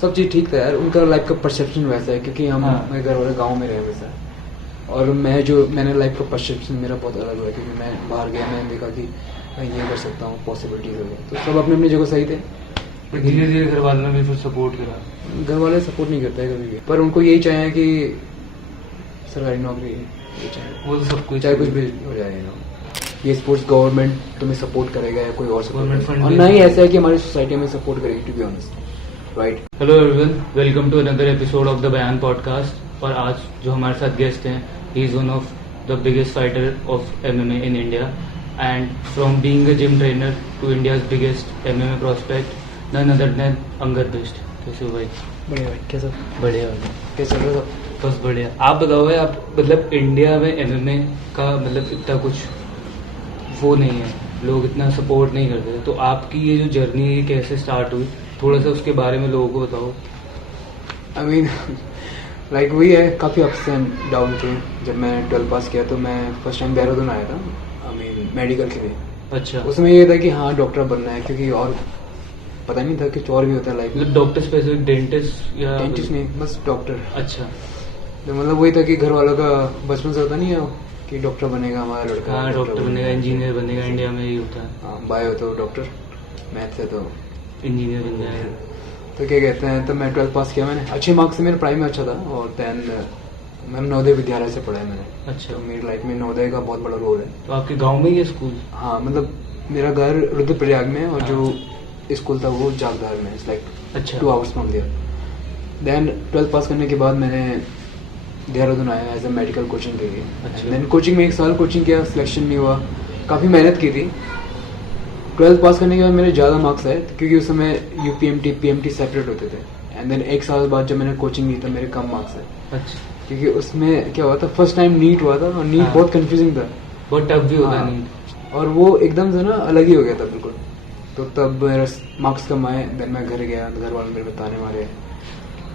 सब चीज़ ठीक था यार, उनका लाइफ का परसेप्शन वैसा है क्योंकि हम मेरे घर वाले गाँव में रहे हमेशा, और मैंने लाइफ का परसेप्शन मेरा बहुत अलग हुआ क्योंकि मैं बाहर गया, मैंने देखा कि मैं ये कर सकता हूँ, पॉसिबिलिटीज हो गई, तो सब अपनी अपनी जगह सही थे। धीरे धीरे घर वालों ने भी फिर सपोर्ट करा। घर वाले सपोर्ट नहीं करते हैं कभी भी, पर उनको यही चाहिए कि सरकारी नौकरी, ये चाहिए, वो तो सब कुछ चाहे कुछ भी हो जाए ना, ये स्पोर्ट्स गवर्नमेंट तुम्हें सपोर्ट करेगा या कोई और गवर्नमेंट सपोर्ट, फंड और ना ही ऐसा है कि हमारी सोसाइटी में सपोर्ट करेगी, to be honest, right. Hello everyone, welcome to another episode of the Bayaan podcast. और आज जो हमारे साथ गेस्ट हैं, he is one of the biggest fighter of MMA in India, and from being a gym trainer to India's biggest MMA prospect, none other than Angad Bisht. कैसे हो भाई? बढ़िया भाई, कैसा बढ़िया कैसे चल रहा है? बस बढ़िया। आप बताओ भाई, आप मतलब इंडिया में एमएमए का मतलब इतना कुछ वो नहीं है, लोग इतना सपोर्ट नहीं करते, तो आपकी ये जो जर्नी है कैसे स्टार्ट हुई, थोड़ा सा उसके बारे में लोगों को बताओ। आई मीन लाइक वही है, काफ़ी अप्स एंड डाउन थे। जब मैं 12 पास किया तो मैं फर्स्ट टाइम देहरादून आया था, आई मीन मेडिकल के लिए। अच्छा, उसमें ये था कि हाँ डॉक्टर बनना है, क्योंकि और पता नहीं था कि और भी होता है लाइफ में। मतलब डॉक्टर स्पेसिफिक, डेंटिस्ट या डेंटिस्ट नहीं, बस डॉक्टर। अच्छा, तो मतलब वही था कि घर वालों का बचपन से होता नहीं है कि डॉक्टर बनेगा हमारा लड़का, हाँ डॉक्टर बनेगा, इंजीनियर बनेगा, इंडिया में यही होता है। हाँ, बायो तो डॉक्टर, मैथ है तो इंजीनियर बन जाएगा। तो क्या कहते हैं, तो मैं 12 पास किया, मैंने अच्छे मार्क्स से, मेरा पढ़ाई में अच्छा था, और देन मैम नवोदय विद्यालय से पढ़ा है मैंने। अच्छा, तो मेरी लाइफ में नवोदय का बहुत बड़ा रोल है। तो आपके गांव में ही है स्कूल? हाँ, मतलब मेरा घर रुद्रप्रयाग में है, और जो स्कूल था वो जागदार में, इट्स लाइक अच्छा, 2 आवर्स फ्रॉम देयर। देन 12 पास करने के बाद मैंने देहरादून आया एज ए मेडिकल कोचिंग के लिए। अच्छा। देन कोचिंग में 1 साल कोचिंग किया, सिलेक्शन नहीं हुआ, काफ़ी मेहनत की थी। 12 पास करने के बाद मेरे ज़्यादा मार्क्स आए, क्योंकि उस समय यूपीएमटी पीएमटी सेपरेट होते थे। एंड देन 1 साल बाद जब मैंने कोचिंग ली तो मेरे कम मार्क्स आए। अच्छा, क्योंकि उसमें क्या हुआ था, फर्स्ट टाइम नीट हुआ था, और नीट हाँ। बहुत कंफ्यूजिंग था, बहुत टफ भी होता है हाँ। नीट। और वो एकदम से ना अलग ही हो गया था बिल्कुल। तो तब मेरा मार्क्स कम आए, देन मैं घर गया, घर वाले मेरे बताने मारे,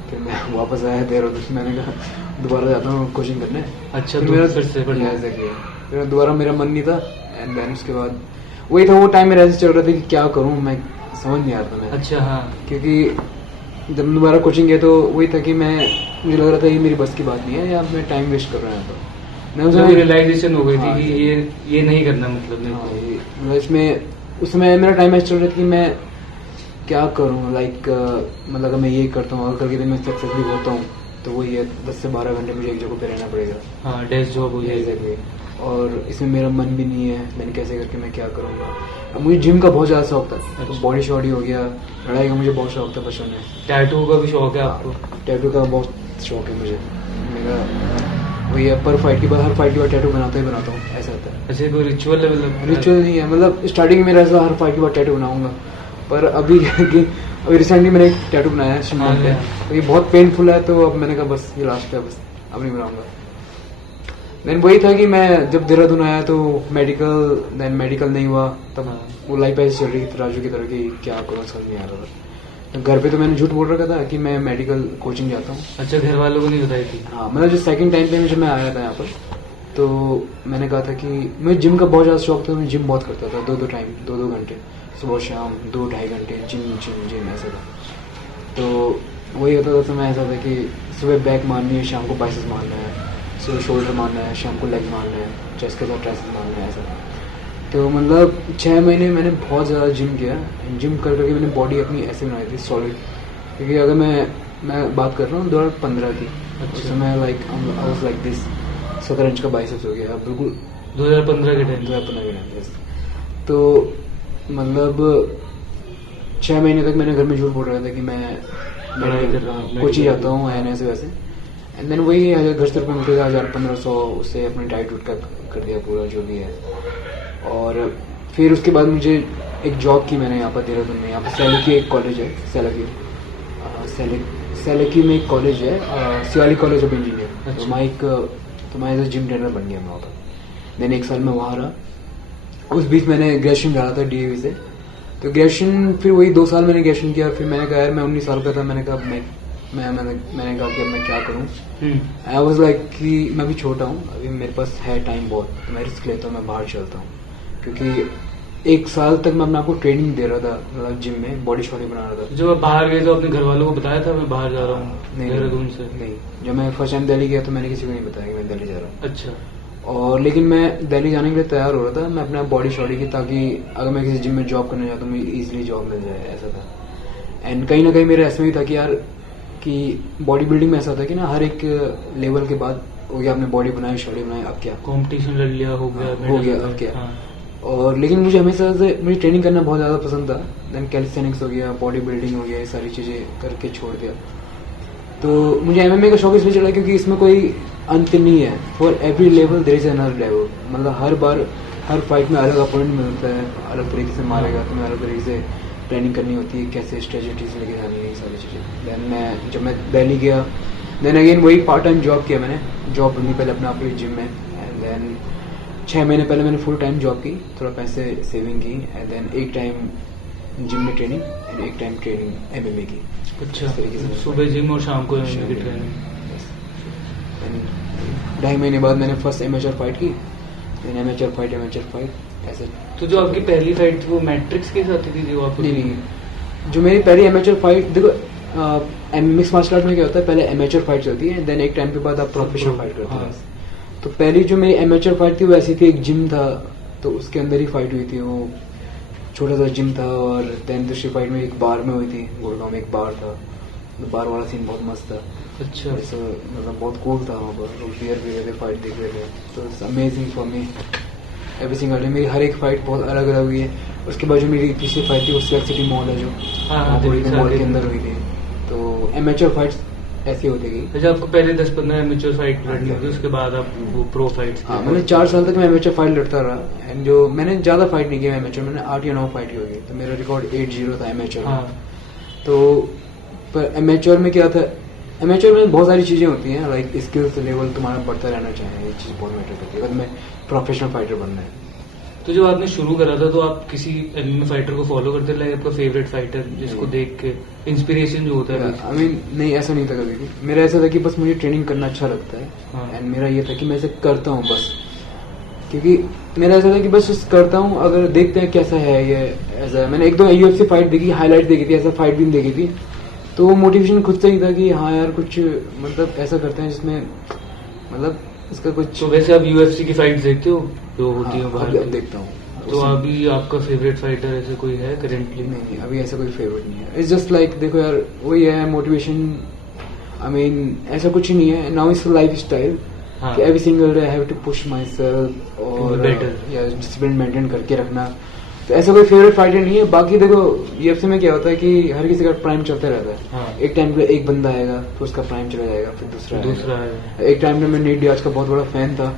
फिर मैं वापस आया देहरादून। मैंने कहा दोबारा जाता हूँ कोचिंग करने। अच्छा, फिर तो मेरा फिर से पढ़ना। फिर दोबारा मेरा मन नहीं था। एंड देन उसके बाद वही था, वो टाइम मेरा ऐसे चल रहा था कि क्या करूँ, मैं समझ नहीं आ रहा था मैं। अच्छा, हाँ, क्योंकि जब दोबारा कोचिंग गया तो वही था कि मुझे लग रहा था ये मेरी बस की बात नहीं है, या मैं टाइम वेस्ट कर रहा हूँ। तो मैं मतलब रियलाइजेशन हो गई थी हाँ, कि ये नहीं करना, मतलब मेरे हाँ, को। मतलब इसमें उस समय मेरा टाइम ऐसा चल रहा था कि मैं क्या करूँ, लाइक मतलब अगर मैं ये करता हूँ, अगर करके दिन में सक्सेस भी होता हूँ, तो वही है 10 से 12 घंटे मुझे एक जगह पे रहना पड़ेगा। हाँ, डेस्क जॉब हो जाएगी। Exactly. और इसमें मेरा मन भी नहीं है, मैंने कैसे करके मैं क्या करूँगा। अब मुझे जिम का बहुत ज़्यादा शौक था, तो अच्छा। बॉडी शॉडी हो गया, लड़ाई का मुझे बहुत शौक था बचपन में। टैटू का भी शौक है आपको? टैटू का बहुत शौक है मुझे, मेरा वही है, पर फाइट के बाद, हर फाइट के बाद टैटू बनाता ही बनाता हूँ, ऐसा होता है। ऐसे कोई रिचुअल है? मतलब रिचुअल नहीं है, मतलब स्टार्टिंग में मेरा ऐसा हर फाइट के बाद टैटू बनाऊंगा, पर अभी अभी रिसेंटली मैंने एक टैटू बनाया है शिमला पे, तो ये बहुत पेनफुल है, तो अब मैंने कहा बस ये लास्ट है, बस अब नहीं बनाऊंगा। देन वही था कि मैं जब देहरादून आया तो मेडिकल, देन मेडिकल नहीं हुआ, तब वो लाइफ ऐसे चल रही थी राजू की तरह कि क्या करूँ समझ नहीं आ रहा था। तो घर पे तो मैंने झूठ बोल रखा था कि मैं मेडिकल कोचिंग जाता हूँ। अच्छा, घर वालों को नहीं बताई थी? हाँ, मतलब जो सेकंड टाइम पे जब मैं आया था यहाँ पर, तो मैंने कहा था कि मुझे जिम का बहुत ज़्यादा शौक था, मैं जिम बहुत करता था, 2-2 टाइम 2-2 घंटे सुबह शाम, 2-2.5 घंटे जिम जिम जिम ऐसा था। तो वही होता था, तो मैं ऐसा था कि सुबह बैक मारनी है, शाम को बाइसेप्स मारना है, सुबह शोल्डर मारना है, शाम को लेग मारना है, चेस्ट के साथ ट्राइसेप्स मारना है, ऐसा। तो मतलब 6 महीने मैंने बहुत ज़्यादा जिम किया। जिम कर करके मैंने बॉडी अपनी ऐसे बनाई थी सॉलिड, क्योंकि अगर मैं बात कर रहा हूँ 2015 की, उस समय like I was like this, 17 inch का बाइसेप्स हो गया बिल्कुल 2015 के टाइम? 2015 के टाइम। तो मतलब 6 महीने तक मैंने घर में झूठ बोल रहा था कि मैं पढ़ाई कर रहा हूँ, कोचिंग जाता हूँ, एन ऐसे वैसे। एंड देन वही घर से रुपये मिलते थे 1000-1500, उससे अपनी डाइट उट का कर दिया पूरा जो भी है। और फिर उसके बाद मुझे एक जॉब की मैंने यहाँ पर देहरादून में, यहाँ पर सैलकी एक कॉलेज है, सैलकी में एक कॉलेज है, सिवाली कॉलेज ऑफ इंजीनियर। तो मैं एज जिम ट्रेनर बन गया मैं वहाँ पर। देन 1 साल में वहाँ रहा, उस बीच मैंने ग्रेजुएशन डाला था डीएवी से। तो ग्रेजुएशन फिर वही 2 साल मैंने ग्रेजुएशन किया। फिर मैंने कहा यार मैं 19 साल का था, मैंने कहा मैंने कहा कि अब मैं क्या करूँ। आई वाज लाइक कि मैं भी छोटा हूँ, अभी मेरे पास है टाइम बहुत, तो मैं रिस्क लेता हूँ, मैं बाहर चलता हूँ, क्योंकि 1 साल तक मैं अपने आपको ट्रेनिंग दे रहा था, मतलब जिम में बॉडी शॉडी बना रहा था। जब आप बाहर गए तो अपने घर वालों को बताया था मैं बाहर जा रहा हूँ नहीं देहरादून से? नहीं, जब मैं फर्स्ट टाइम दिल्ली गया तो मैंने किसी को नहीं बताया कि मैं दिल्ली जा रहा हूँ। अच्छा। और लेकिन मैं दिल्ली जाने के लिए तैयार हो रहा था, मैं अपने आप बॉडी शॉडी की, ताकि अगर मैं किसी जिम में जॉब करने जाता हूँ मुझे ईजिली जॉब मिल जाए, ऐसा था। एंड कहीं ना कहीं मेरा ऐसा भी था कि यार कि बॉडी बिल्डिंग में ऐसा होता है कि ना हर एक लेवल के बाद हो गया, आपने बॉडी बनाई शॉडी बनाई, अब क्या कंपटीशन लड़ लिया, हो गया हो गया, अब क्या। हाँ। और लेकिन मुझे हमेशा से मुझे ट्रेनिंग करना बहुत ज़्यादा पसंद था। देन कैलिस्थेनिक्स हो गया, बॉडी बिल्डिंग हो गया, ये सारी चीज़ें करके छोड़ दिया। तो मुझे एमएमए का शौक इसलिए चला क्योंकि इसमें कोई अंत नहीं है। For every level there is another level, मतलब हर बार हर फाइट में अलग अपोनेंट मिलता है, अलग तरीके से मारेगा, तुम्हें अलग तरीके से ट्रेनिंग करनी होती है, कैसे स्ट्रेटजीज लेके जानी है, ये सारी चीज़ें। देन जब मैं दिल्ली गया, देन अगेन वही पार्ट टाइम जॉब किया मैंने, जॉब ढूंढी पहले अपने आप के जिम में। एंड देन 6 महीने पहले मैंने फुल टाइम जॉब की, थोड़ा पैसे सेविंग की। एंड देन एक टाइम जिम में ट्रेनिंग एंड एक टाइम ट्रेनिंग एमएमए की। अच्छा, सुबह जिम और शाम को एमएमए की ट्रेनिंग। 2.5 महीने बाद मैंने फर्स्ट एमेचर फाइट की, देन एमेचर फाइट ऐसे। तो जो आपकी पहली फाइट थी वो मैट्रिक्स के साथ थी जो आपको? नहीं, जो मेरी पहली एमेचर फाइट, देखो मिक्स मार्शल आर्ट में क्या होता है, पहले एमेचर फाइट चलती है, देन एक टाइम के बाद आप प्रोफेशनल फाइट करते हैं। तो पहली जो मेरी एमेचर फाइट थी वो ऐसी थी, एक जिम था तो उसके अंदर ही फाइट हुई थी, वो छोटा सा जिम था। और देन दूसरी फाइट में एक बार में हुई थी, गुड़गांव में एक बार था, तो बार वाला सीन बहुत मस्त था। अच्छा। ऐसा मतलब बहुत कूल था वहाँ पर, लोग बियर पी रहे थे, फाइट देख रहे थे, तो it's amazing for me every single day. मेरी हर एक फाइट बहुत अलग अलग हुई है। उसके बाद जो मेरी तीसरी फाइट थी वो सिलेक्ट सिटी मॉल है जो मॉल के अंदर हुई थी। तो एमेचर फाइट्स ऐसी होती गई। अच्छा, आपको पहले 10-15 एमेचर फाइट लड़नी होगी, उसके बाद आप वो प्रो फाइट्स? हाँ, मैंने 4 साल तक मैं एमेचर फाइट लड़ता रहा। एंड जो मैंने ज़्यादा फाइट नहीं किया एमेचर, मैंने 8 या 9 फाइट की होगी, तो मेरा रिकॉर्ड 8-0 था एमेचर। हाँ। तो पर एमेचर में क्या था, एमेचर में बहुत सारी चीज़ें होती हैं, लाइक स्किल्स लेवल तुम्हारा बढ़ता रहना चाहिए, ये चीज़ बहुत मैटर करती है अगर मैं प्रोफेशनल फाइटर बनना है। तो जब आपने शुरू करा था तो आप किसी एमएमए फाइटर को फॉलो करते थे, आपका फेवरेट फाइटर जिसको देख के इंस्पिरेशन जो होता है? आई मीन नहीं, ऐसा नहीं था कभी भी। मेरा ऐसा था कि बस मुझे ट्रेनिंग करना अच्छा लगता है। हाँ। एंड मेरा ये था कि मैं इसे करता हूँ बस, क्योंकि मेरा ऐसा था कि बस करता हूँ, अगर देखते हैं कैसा है ये। ऐसा मैंने 1-2 यूएफसी फाइट देखी, हाईलाइट देखी थी, ऐसा फाइट भी देखी थी, तो वो मोटिवेशन खुद से ही था कि हाँ यार कुछ मतलब ऐसा करते हैं जिसमें मतलब इसका कुछ। तो वैसे आप यूएफसी की फाइट देखते हो जो होती है हाँ, बाहर? अब देखता हूँ। तो अभी आपका फेवरेट फाइटर ऐसे कोई है करेंटली? नहीं, अभी ऐसा कोई फेवरेट नहीं है। इट्स जस्ट लाइक देखो यार, वही है मोटिवेशन। आई मीन ऐसा कुछ ही नहीं है। नाउ इट्स लाइफ स्टाइल कि every single day I have to push myself और डिसिप्लिन मेंटेन करके रखना। तो ऐसा कोई फेवरेट फाइटर नहीं है। बाकी देखो यूएफसी में क्या होता है कि हर किसी का प्राइम चलता रहता है। हाँ। एक टाइम पे एक बंदा आएगा, फिर उसका प्राइम चला जाएगा, फिर दूसरा आएगा। एक टाइम पे मैं नीट डियाज का बहुत बड़ा फैन था,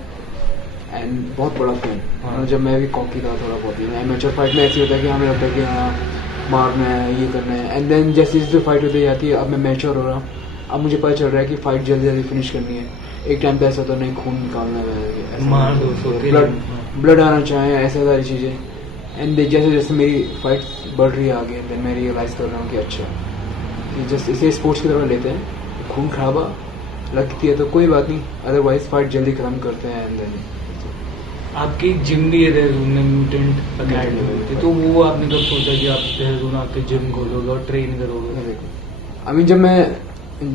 एंड बहुत बड़ा फैन। हाँ। जब मैं भी कॉकी था थोड़ा बहुत ही, एमेचर फाइट में ऐसे होता है कि हमें लगता है कि हाँ मारना है, ये करना है। एंड देन जैसे जैसे फाइट होती जाती है, अब मैं मैच्योर हो रहा हूँ, अब मुझे पता चल रहा है कि फाइट जल्दी जल्दी फिनिश करनी है। एक टाइम पे ऐसा होता नहीं, खून निकालना है, ब्लड आना चाहिए, ऐसे सारी चीज़ें। एंड जैसे जैसे मेरी फाइट बढ़ रही है आगे, देन मैं रियलाइज़ कर रहा हूँ कि अच्छा ये जस्ट इसे स्पोर्ट्स की तरह लेते हैं, खून खराबा लगती है तो कोई बात नहीं, अदरवाइज फाइट जल्दी खत्म करते हैं। एंड देन आपकी जिम भी है देहरादून में, म्यूटेंट अकेडमी, तो वो आपने कब सोचा कि आप देहरादून आके जिम खोलोगे और ट्रेन करोगे? देखो आई मीन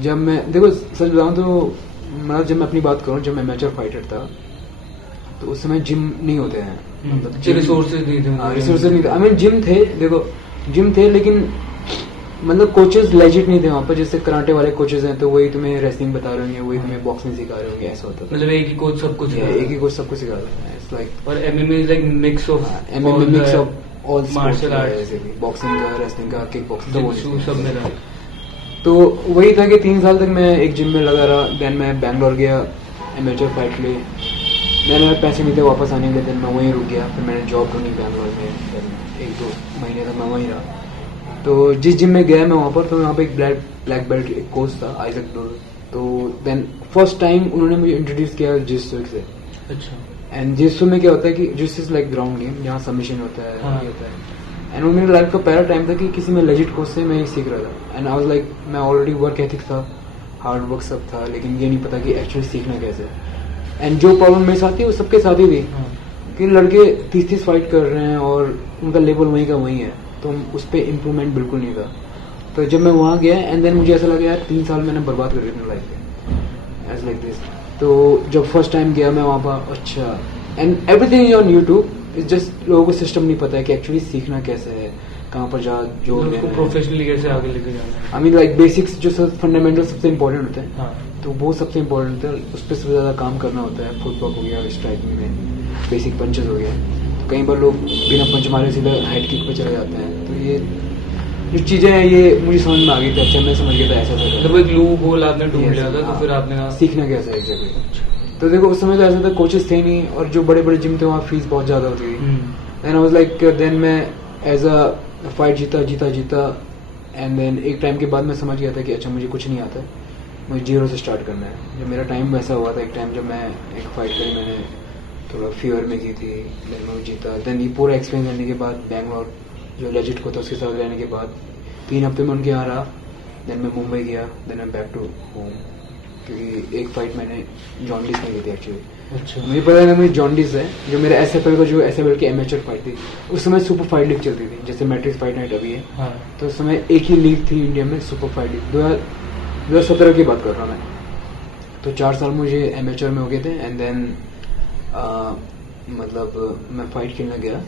जब मैं देखो सच बताऊँ तो मतलब जब मैं अपनी बात करूँ, जब मैं एमेचर फाइटर था तो उस समय जिम नहीं होते हैं, मतलब रिसोर्सेज नहीं थे। रिसोर्सेज नहीं थे। आई मीन जिम थे, देखो जिम थे, लेकिन मतलब कोचेस लेजिट नहीं थे वहाँ पर। जैसे कराटे वाले कोचेस हैं तो वही तुम्हें रेसलिंग बता रहे होंगे, वही तुम्हें बॉक्सिंग सिखा रहे होंगे, ऐसा होता था। मतलब एक ही कोच सब कुछ सिखा रहा है। इट्स लाइक और MMA is like mix of all martial arts, boxing का, रेसलिंग का, किक बॉक्सिंग सब मिला। तो वही था कि 3 साल तक मैं एक जिम में लगा रहा। देन मैं बैंगलोर गया एमेचर फाइट लिए, मैंने पैसे नहीं थे वापस आने के लिए, देन मैं वहीं रुक गया। फिर मैंने जॉब ढूंढी बैंगलोर में, 1-2 महीने तक मैं वहीं रहा। तो जिस जिम में गया मैं वहाँ पर, तो वहाँ पे एक ब्लैक बेल्ट एक कोच था, आइजक डोर। तो देन फर्स्ट टाइम उन्होंने मुझे इंट्रोड्यूस किया जिस्सू से। अच्छा। एंड जिस्सू में क्या होता है कि जिस्सू इज लाइक ग्राउंड गेम, जहाँ सबमिशन होता है, हाँ। ये होता है। एंड वो मेरी लाइफ का पहला टाइम था कि किसी में लेजिट कोच से मैं ये सीख रहा था। एंड आई वाज लाइक, मैं ऑलरेडी वर्क एथिक था, हार्ड वर्क सब था, लेकिन ये नहीं पता कि एक्चुअली सीखना कैसे। एंड जो प्रॉब्लम मेरे साथ थी वो सबके साथ ही थी। कि लड़के 30-30 फाइट कर रहे हैं और उनका लेवल वहीं का वहीं है, तो उस पर इम्प्रूवमेंट बिल्कुल नहीं था। तो जब मैं वहाँ गया एंड देन मुझे ऐसा लगा यार 3 साल मैंने बर्बाद कर दिए अपनी लाइफ में, एज लाइक दिस। तो जब फर्स्ट टाइम गया मैं वहाँ पर, अच्छा, and everything is on YouTube, it's just लोगों को सिस्टम नहीं पता है कि एक्चुअली सीखना कैसे है, कहाँ पर जा जो प्रोफेशनली कैसे आगे लेके जाना है। आई मीन लाइक बेसिक्स जो फंडामेंटल सबसे इम्पोर्टेंट होते हैं, हाँ। तो वो सबसे इम्पोर्टेंट होता है, उस पर सबसे ज़्यादा काम करना होता है। फुटवर्क हो गया, स्ट्राइकिंग में बेसिक पंचेस हो गया, तो कई बार लोग बिना पंच मारे सीधा हेड किक पे चले जाते हैं। तो ये जो चीज़ें हैं ये मुझे समझ में आ गई थी। अच्छा, मैं समझ गया था ऐसा था, मतलब एक लूप होल आपने ढूंढ लिया था, तो फिर आपने कहा सीखना कैसा है एग्जैक्टली। तो देखो उस समय तो ऐसा था, कोचेस थे नहीं, और जो बड़े बड़े जिम थे वहाँ फीस बहुत ज़्यादा होती थी। Then I was like, then मैं एज अ फाइट जीता एंड देन एक टाइम के बाद मैं समझ गया था कि अच्छा मुझे कुछ नहीं आता, मुझे 0 से स्टार्ट करना है। जब मेरा टाइम वैसा हुआ था, एक टाइम जब मैं एक फाइट करी, मैंने थोड़ा फीवर में की थी, देन मैं जीता। देन ये पूरा एक्सपीरियंस करने के बाद बैंगलोर जो लेजिट को था उसके साथ रहने के बाद 3 हफ्ते में उनके यहाँ रहा। देन मैं मुंबई गया, then I back to home, क्योंकि एक फाइट मैंने जॉन्डिस में की थी एक्चुअली। अच्छा। मुझे पता था मुझे जॉन्डिस है, जो मेरा SFL का जो SFL की एमेचर फाइट थी, उस समय सुपर फाइट लीग चलती थी, जैसे मैट्रिक्स फाइट नाइट अभी है। हाँ। तो उस समय एक ही लीग थी इंडिया में, सुपर फाइट लीग। 2017 की बात कर रहा हूँ मैं। तो 4 साल मुझे एमेचर में हो गए थे एंड देन मतलब मैं फाइट खेलने गया,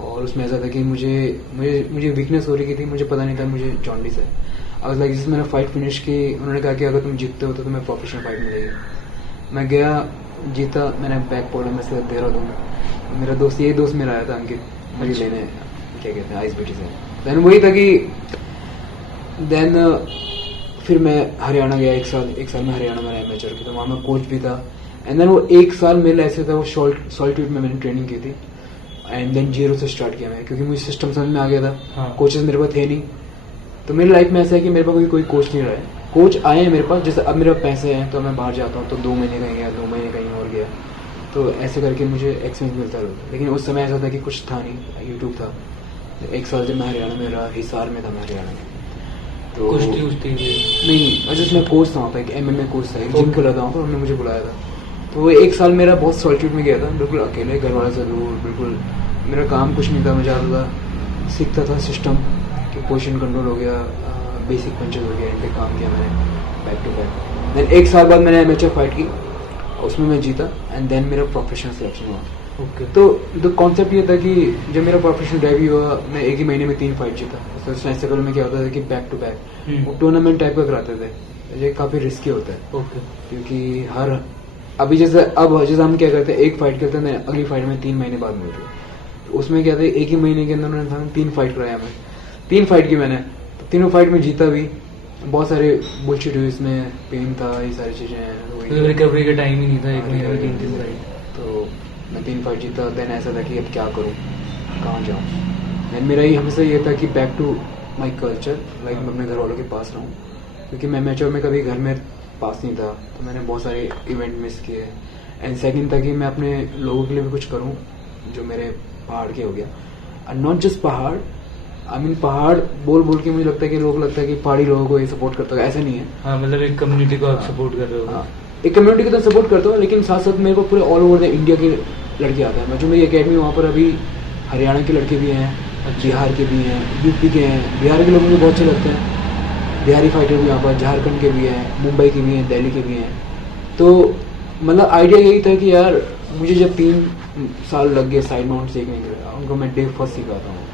और उसमें ऐसा था कि मुझे वीकनेस हो रही थी, मुझे पता नहीं था मुझे जॉन्डिस है। आई वाज लाइक, जिस मैंने फाइट फिनिश की, उन्होंने कहा कि अगर तुम जीतते हो तो तुम्हें प्रोफेशनल फाइट मिलेगी। मैं गया, जीता, मैंने बैक पॉलर में से देहरादून, मेरा दोस्त, यही दोस्त मेरा आया था अंकित, मुझे लेने, क्या कहते हैं, आइस बेटी से। देन वही था कि देन फिर मैं हरियाणा गया, एक साल में हरियाणा में रहा एमेचर की, तो वहाँ मैं कोच भी था। एंड देन वो 1 साल मेरे ऐसे था, वो सॉल्ट्यूड में मैंने ट्रेनिंग की थी, एंड देन 0 से स्टार्ट किया मैं, क्योंकि मुझे सिस्टम समझ में आ गया था। हाँ। कोचेस मेरे पास थे नहीं, तो मेरी लाइफ में ऐसा है कि मेरे पास कोई कोच नहीं रहा है। कोच आए हैं मेरे पास, जैसे अब मेरे पास पैसे हैं तो मैं बाहर जाता हूँ, तो 2 महीने कहीं गया, 2 महीने कहीं और गया, तो ऐसे करके मुझे एक्सपीरियंस मिलता रहता। लेकिन उस समय ऐसा था कि कुछ था नहीं, यूट्यूब था। 1 साल जब मैं हरियाणा में रहा, हिसार में था मैं हरियाणा में, तो कुश्ती नहीं, जस्ट मैं कोच था वहाँ पर, एक MMA कोच था, एक जिम खुला था वहाँ पर, उन्होंने मुझे बुलाया था। तो वो 1 साल मेरा बहुत सॉलिट्यूड में गया था, बिल्कुल अकेले, घर वाले से दूर, बिल्कुल मेरा काम कुछ नहीं था। मैं जाता था, सीखता था सिस्टम कि पोजीशन कंट्रोल हो गया, बेसिक पंचेस हो गया, इन पे काम किया मैंने बैक टू बैक। देन 1 साल बाद मैंने एमेचर फाइट की, उसमें मैं जीता, एंड देन मेरा प्रोफेशनल सिलेक्शन हुआ। ओके। तो द कॉन्सेप्ट ये था कि जब मेरा प्रोफेशनल डेब्यू हुआ, मैं एक ही महीने में 3 फाइट जीता। तो SFL में क्या होता था कि बैक टू बैक वो टूर्नामेंट टाइप का कराते थे, ये काफ़ी रिस्की होता है। ओके। क्योंकि अभी जैसे हम क्या करते हैं, एक फाइट करते हैं, अगली फाइट में 3 महीने बाद मिलती है। तो उसमें क्या था, एक ही महीने के अंदर उन्होंने 3 फाइट कराया। मैं 3 फाइट की मैंने, तो तीनों फाइट में जीता भी। बहुत सारे बुलशिट हुई, इसमें पेन था, ये सारी चीज़ें, रिकवरी का टाइम ही नहीं था, 1 महीने में 3 फाइट। तो मैं 3 फाइट जीता। देन ऐसा था कि अब क्या करूँ, कहाँ जाऊँ। देन मेरा ही हमेशा ये था कि back to my culture, like मैं अपने घर वालों के पास रहूँ, क्योंकि मैं मैच्योर में कभी घर में पास नहीं था, तो मैंने बहुत सारे इवेंट मिस किए। एंड सेकंड था कि मैं अपने लोगों के लिए भी कुछ करूं, जो मेरे पहाड़ के हो गया, एंड नॉट जस्ट पहाड़, आई मीन पहाड़ बोल के मुझे लगता है कि लोग लगता है कि पहाड़ी लोगों को ये सपोर्ट करता है, ऐसा नहीं है। हाँ, मतलब एक कम्युनिटी को आप सपोर्ट कर रहे हो। हाँ, एक कम्युनिटी को तो सपोर्ट करता हूँ, लेकिन साथ साथ मेरे को पूरे ऑल ओवर द इंडिया के लड़के आते हैं। मैं जो मेरी अकेडमी वहाँ पर अभी हरियाणा के लड़के भी हैं, बिहार के भी हैं, यूपी के हैं। बिहार के लोग मुझे बहुत अच्छे लगते हैं, बिहारी फाइटर भी यहाँ पर, झारखंड के भी हैं, मुंबई के भी हैं, दिल्ली के भी हैं। तो मतलब आइडिया यही था कि यार मुझे जब 3 साल लग गए साइड माउंट सीखने के लिए, उनको मैं डे फर्स्ट सिखाता हूँ।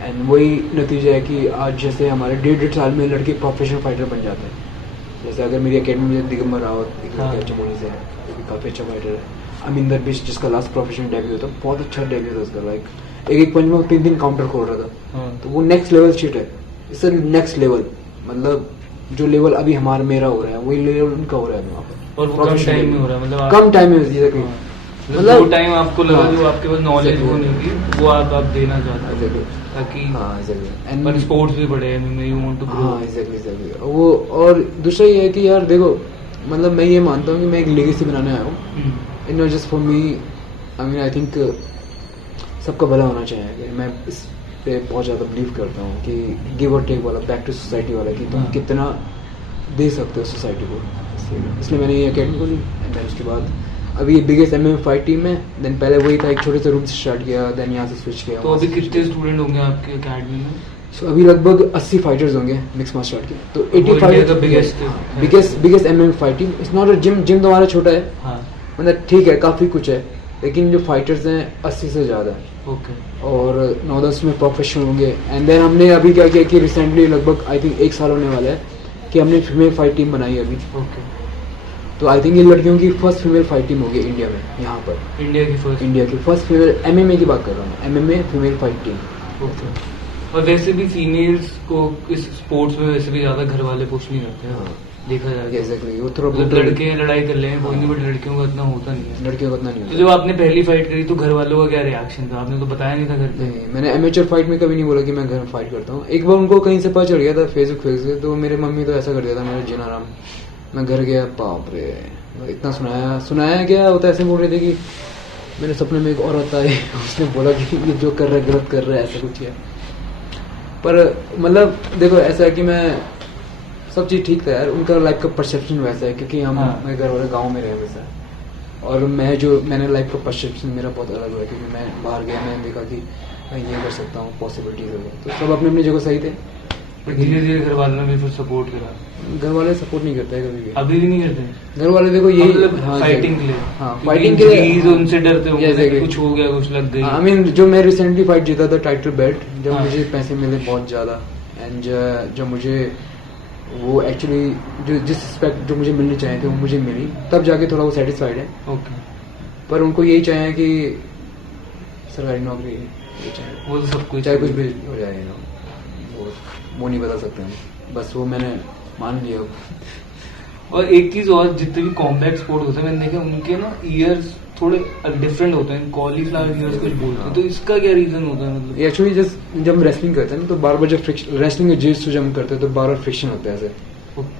एंड वही नतीजा है कि आज जैसे हमारे 1.5 साल में लड़के प्रोफेशनल फाइटर बन जाते हैं। जैसे अगर मेरी अकेडमी में दिगंबर रावत, एक लड़का चमोली से है, जो कि काफ़ी अच्छा फाइटर है। अमिंदर बिश, जिसका लास्ट प्रोफेशनल डेब्यू था, बहुत अच्छा डेब्यू था उसका, लाइक एक पंच में 3 काउंटर खोल रहा था। तो वो नेक्स्ट लेवल शिट है, इट्स नेक्स्ट लेवल। मतलब जो लेवल अभी मेरा हो रहा है, वही लेवल उनका हो रहा है वहाँ पर, और वो कम टाइम में हो रहा है। मतलब कम टाइम में मतलब वो टाइम आपको लगा जो आपके पास नॉलेज वो नहीं थी, वो आप देना चाहते हो, ताकि पर स्पोर्ट्स भी बढ़े, you want to grow. Exactly वो। और दूसरा ये है कि यार देखो, मतलब मैं ये मानता हूँ कि मैं एक लेगेसी बनाने आया हूँ, it not just for me. I mean I think सबका भला होना चाहिए। मैं इस पे बहुत ज़्यादा बिलीव करता हूँ कि गिव और टेक वाला, बैक टू सोसाइटी वाला, कि तुम कितना दे सकते हो सोसाइटी को। इसलिए मैंने ये अकेडमी खोली, एंड उसके बाद अभी बिगेस्ट एमएमए फाइट टीम है, देन पहले वही था, एक छोटे से रूम से स्टार्ट किया, देन यहाँ से स्विच किया। तो अभी कितने स्टूडेंट होंगे आपके अकेडमी में? सो अभी लगभग 80 फाइटर्स होंगे मिक्स मार्शल आर्ट के। तो वो इंडिया 85 का biggest MMA fight team. It's not a gym तो हमारा छोटा है, हाँ मतलब ठीक है, काफ़ी कुछ है, लेकिन जो फाइटर्स हैं 80 से ज़्यादा है। ओके। और 9-10 में प्रोफेशनल होंगे। एंड देन हमने अभी क्या किया कि रिसेंटली लगभग आई थिंक 1 साल होने वाला है कि हमने फीमेल फाइट टीम बनाई अभी। ओके। तो आई थिंक ये लड़कियों की फर्स्ट फीमेल फाइट टीम होगी इंडिया में, यहाँ पर इंडिया की फर्स्ट फीमेल एमएमए की बात कर रहा हूँ, MMA female fight team. Okay. और वैसे भी फीमेल्स को इस स्पोर्ट्स में वैसे भी ज़्यादा घर वाले पुश नहीं करते हैं, देखा जाए। एग्जैक्टली, वो थोड़ा मतलब लड़के लड़ाई कर ले कोई नहीं, बट लड़कियों का इतना होता नहीं है। लड़कियों का इतना नहीं तो होता। जब आपने पहली फाइट करी तो घर वालों का क्या रिएक्शन था? आपने तो बताया नहीं था घर पे। नहीं, मैंने एमेचर फाइट में कभी नहीं बोला कि मैं घर में फाइट करता हूँ। एक बार उनको कहीं से पता चल गया था फेसबुक से, तो मेरे मम्मी तो ऐसा कर दिया था मेरा जीना आराम। मैं घर गया, बाप रे, इतना सुनाया क्या होता है, ऐसे बोल रहे थे कि मेरे सपने में एक औरत आई, उसने बोला कि ये जो कर रहा है गलत कर रहा है, ऐसा कुछ किया। पर मतलब देखो ऐसा है कि मैं सब चीज़ ठीक था यार, उनका लाइफ का परसेप्शन वैसा है, क्योंकि हम मेरे घर वाले गाँव में रहे वैसा, और मैंने लाइफ का परसेप्शन मेरा बहुत अलग हुआ, क्योंकि मैं बाहर गया, मैंने देखा कि मैं ये कर सकता हूँ, पॉसिबिलिटीज हो गई। तो सब अपनी अपनी जगह सही थे। धीरे धीरे घर वालों ने भी फिर सपोर्ट करा? घर वाले सपोर्ट नहीं करते कभी भी, अभी भी नहीं करते घर वाले। देखो यही फाइटिंग के लिए, फाइटिंग के लिए उनसे डरते होंगे कुछ हो गया, कुछ लग गई। आई मीन जो मैं रिसेंटली फाइट जीता था टाइटल बेल्ट, जब मुझे पैसे मिले बहुत ज़्यादा, एंड जो मुझे वो एक्चुअली जिस रिस्पेक्ट जो मुझे मिलनी चाहिए थी वो मुझे मिली, तब जाके थोड़ा वो सेटिस्फाइड है। ओके। पर उनको यही चाहिए कि सरकारी नौकरी, ये चाहिए, वो तो सब कुछ चाहे कुछ भी हो जाए ना, वो नहीं बता सकते हम, बस वो मैंने मान लिया। और एक चीज और, जितने भी कॉम्बैट स्पोर्ट होते हैं मैंने देखा उनके ना ईयर्स थोड़े डिफरेंट होते हैं, कॉलीफ्लावर ईयर्स कुछ बोलते हैं, तो इसका क्या रीजन होता है? मतलब एक्चुअली जब हम रेसलिंग करते हैं ना, तो बार बार जब रेसलिंग में जिस जब हम करते हैं तो बार बार फ्रिक्शन होता है,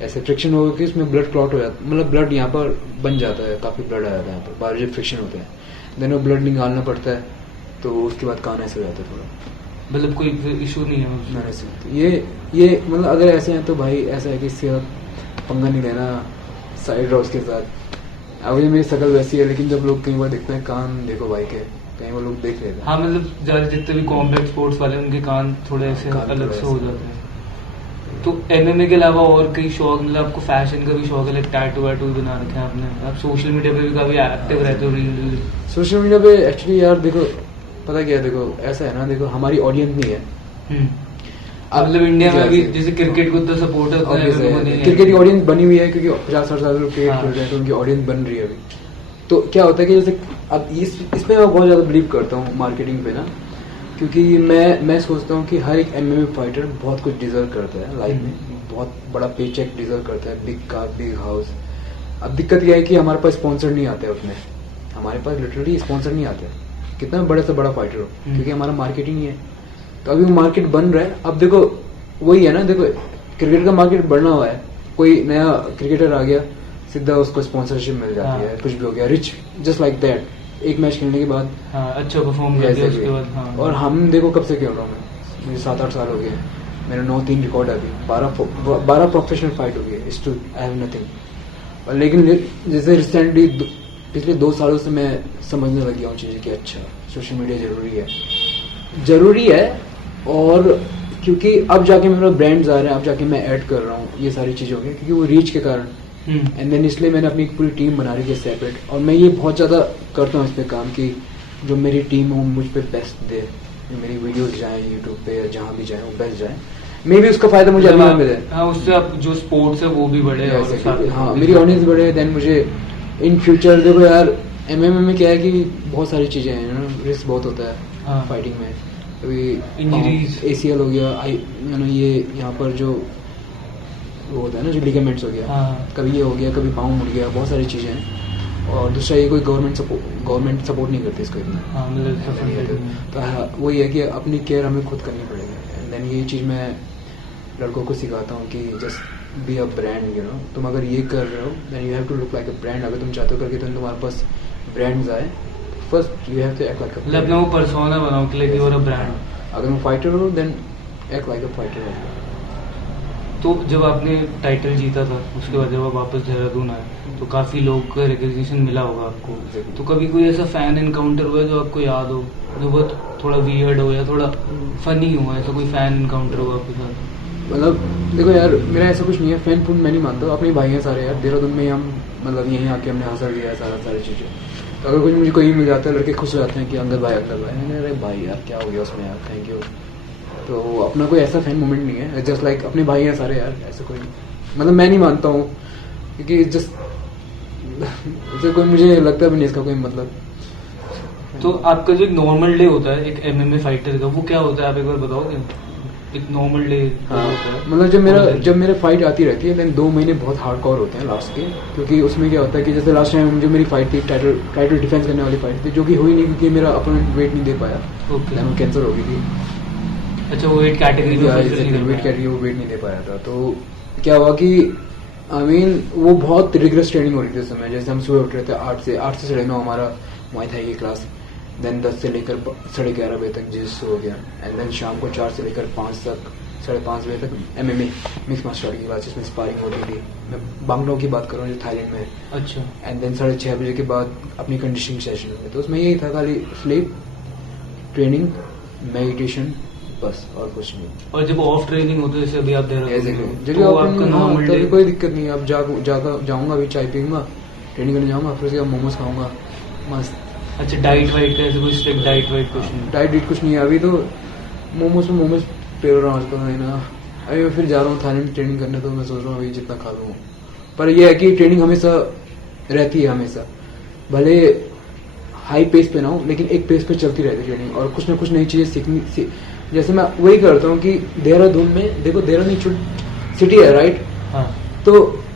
ऐसे फ्रिक्शन हो कि उसमें ब्लड क्लॉट हो जाता है, मतलब ब्लड यहाँ पर बन जाता है, काफ़ी ब्लड आ जाता है यहाँ पर, बार जब फ्रिक्शन होते हैं, देन वो ब्लड निकालना पड़ता है, तो उसके बाद कान ऐसे हो जाता है थोड़ा। मतलब कोई इशू नहीं है उसमें? ये मतलब अगर ऐसे हैं तो भाई ऐसा है कि इससे पंगा नहीं लेना, साइड रहो उसके साथ। अभी मेरी शक्ल वैसी है, लेकिन जब लोग कई बार देखते हैं कान देखो भाई के, कई बार लोग देख लेते हैं। हाँ, मतलब जितने भी कॉम्बैट स्पोर्ट्स वाले उनके कान थोड़े ऐसे अलग से हो जाते हैं। तो एमएमए के अलावा और कई शौक, मतलब आपको फैशन का भी शौक है, लाइक टैटू वैटू भी बना रखे हैं आपने, आप सोशल मीडिया पे भी काफी एक्टिव रहते हो? सोशल मीडिया पे एक्चुअली यार देखो पता क्या है, देखो ऐसा है ना, देखो हमारी ऑडियंस नहीं है। मतलब इंडिया में भी जैसे क्रिकेट को तो सपोर्ट है, क्रिकेट की ऑडियंस बनी हुई है, क्योंकि 50-60 साल लोग क्रिकेट खेल रहे हैं, तो उनकी ऑडियंस बन रही है अभी। तो क्या होता है कि जैसे अब इसमें मैं बहुत ज़्यादा बिलीव करता हूँ मार्केटिंग पे ना, क्योंकि मैं सोचता हूँ कि हर एक एमएमए फाइटर बहुत कुछ डिजर्व करता है लाइफ में, बहुत बड़ा पे चेक डिजर्व करता है, बिग कार, बिग हाउस। अब दिक्कत यह है कि हमारे पास स्पॉन्सर नहीं आते उतने, हमारे पास लिटरली स्पॉन्सर नहीं आते, कितना बड़े से बड़ा फाइटर हो, क्योंकि हमारा मार्केट ही नहीं है। तो अभी वो मार्केट बन रहा है। अब देखो वही है ना, देखो क्रिकेट का मार्केट बढ़ना हुआ है, कोई नया क्रिकेटर आ गया, सीधा उसको स्पॉन्सरशिप मिल जाती है, कुछ भी हो गया, रिच जस्ट लाइक दैट, एक मैच खेलने के बाद अच्छा परफॉर्म कर दिया उसके बाद। हाँ। और हम देखो कब से खेल रहा हूँ मैं, मुझे 7-8 साल हो गए, मेरा 9-3 रिकॉर्ड है, अभी 12 प्रोफेशनल फाइट हो गई, स्टिल आई हैव नथिंग। लेकिन जैसे रिसेंटली पिछले 2 सालों से मैं समझने लग गया हूँ चीज़ें कि अच्छा सोशल मीडिया ज़रूरी है, और क्योंकि अब जाके मेरा ब्रांड्स आ रहे हैं, अब जाके मैं ऐड कर रहा हूँ, ये सारी चीज़ें हो गई क्योंकि वो रीच के कारण। एंड देन इसलिए मैंने अपनी पूरी टीम बना रही है सेपरेट, और मैं ये बहुत ज़्यादा करता हूँ इस पर काम कि जो मेरी टीम है वो मुझ पर बेस्ट दे, जो मेरी वीडियोस जाएँ यूट्यूब पे या जहाँ भी जाएँ वो बेस्ट जाएँ, मे भी उसका फायदा मुझे अभी मिले। हाँ, उससे आप जो स्पोर्ट्स है वो भी बढ़े, हाँ मेरी ऑडियंस बढ़े, देन मुझे इन फ्यूचर देखो यार एमएमए में क्या है कि बहुत सारी चीज़ें हैं ना, रिस्क बहुत होता है फाइटिंग में, कभी इंजरीज, ACL हो गया, ये यहाँ पर जो वो होता है ना, जो लिगामेंट्स हो गया, कभी ये हो गया, कभी पाँव मुड़ गया, बहुत सारी चीज़ें हैं। और दूसरा ये कोई गवर्नमेंट सपोर्ट नहीं करती इसको इतना। तो वही है कि अपनी केयर हमें खुद करनी पड़ेगी। देन ये चीज़ मैं लड़कों को सिखाता हूँ कि जस्ट बी अ ब्रांड, तुम अगर ये कर रहे हो then you have to look like a brand. अगर तुम चाहते हो करके तो तुम्हारे पास ब्रांड्स आए, first you have to act like a brand. अपना वो पर्सोना बनाओ कि like you are a brand. अगर तुम फाइटर हो then act like a fighter. तो जब आपने टाइटल जीता था उसके बाद जब आप वापस देहरादून आए तो काफ़ी लोग का रिकग्निशन मिला होगा आपको, तो कभी कोई ऐसा फैन इनकाउंटर हुआ है जो आपको याद हो, जो बहुत थोड़ा वियर्ड हो या थोड़ा फनी हो, ऐसा कोई फैन इनकाउंटर हो आपके साथ? मतलब देखो यार, मेरा ऐसा कुछ नहीं है, फैन फून मैं नहीं मानता, अपने भाई हैं सारे यार, देहरादून में ही हम मतलब यहीं आके हमने हासिल किया है सारी चीज़ें। तो अगर कुछ मुझे कोई मिल जाता है, लड़के खुश हो जाते हैं कि अंगद भाई मैंने, अरे भाई यार क्या हो गया उसमें यार, थैंक यू। तो अपना कोई ऐसा फैन मोमेंट नहीं है, जस्ट लाइक अपने भाई हैं सारे यार, ऐसा कोई मतलब मैं नहीं मानता हूँ, क्योंकि जस्ट ऐसे कोई मुझे लगता भी नहीं इसका कोई मतलब। तो आपका जो एक नॉर्मल डे होता है एक एमएमए फाइटर का, वो क्या होता है आप एक बार बताओगे? एक नॉर्मल डे हाँ, होता है मतलब जब मेरा फाइट आती रहती है, देन 2 महीने बहुत हार्डकोर होते हैं लास्ट के, क्योंकि उसमें क्या होता है कि जैसे लास्ट टाइम जो मेरी फाइट थी, टाइटल डिफेंस करने वाली फाइट थी, जो कि हुई नहीं क्योंकि मेरा अपोनेंट वेट नहीं दे पाया, ओके। कैंसर हो गई थी। अच्छा, वो वेट कैटेगरी वेट कैटेगरी वो वेट नहीं दे पाया था, तो क्या हुआ कि आई मीन वो बहुत रिगरस ट्रेनिंग हो रही थी उस समय। जैसे हम सुबह उठ रहे थे 8 से 9:30 हमारा मुआय थाई की क्लास, देन 10 से लेकर 11:30 बजे तक जिस हो गया, एंड देन शाम को 4 से लेकर 5 तक 5:30 बजे तक एमएमए मिक्स मार्शल आर्ट की क्लास, जिसमें स्पारिंग होती थी। मैं बांग्लाओ की बात कर रहा हूँ जो थाईलैंड में है। अच्छा। एंड देन 6:30 बजे के बाद अपनी कंडीशनिंग सेशन में, तो उसमें यही था खाली स्लीप, ट्रेनिंग, मेडिटेशन, बस और कुछ नहीं। और जब ऑफ ट्रेनिंग होती है जैसे अभी आप जब कोई दिक्कत नहीं है, अब जाऊंगा अभी चाय पीऊंगा, ट्रेनिंग करने जाऊंगा, फिर उसके बाद मोमोज खाऊंगा, मस्त। अच्छा, डाइट वाइट का ऐसे कोई स्ट्रिक्ट डाइट वाइट कुछ नहीं? डाइट कुछ नहीं है अभी, तो मोमोज पेल रहा हूँ आजकल है ना। अभी मैं फिर जा रहा हूँ थाईलैंड ट्रेनिंग करने, तो मैं सोच रहा हूँ अभी जितना खा लूँ, पर यह है कि ट्रेनिंग हमेशा रहती है, हमेशा भले हाई पेस पे ना हो, लेकिन एक पेस पे चलती रहती है ट्रेनिंग, और कुछ ना कुछ नई चीजें सीखनी। जैसे मैं वही करता हूँ कि देहरादून में देखो, देहरादून सिटी है राइट, हाँ। तो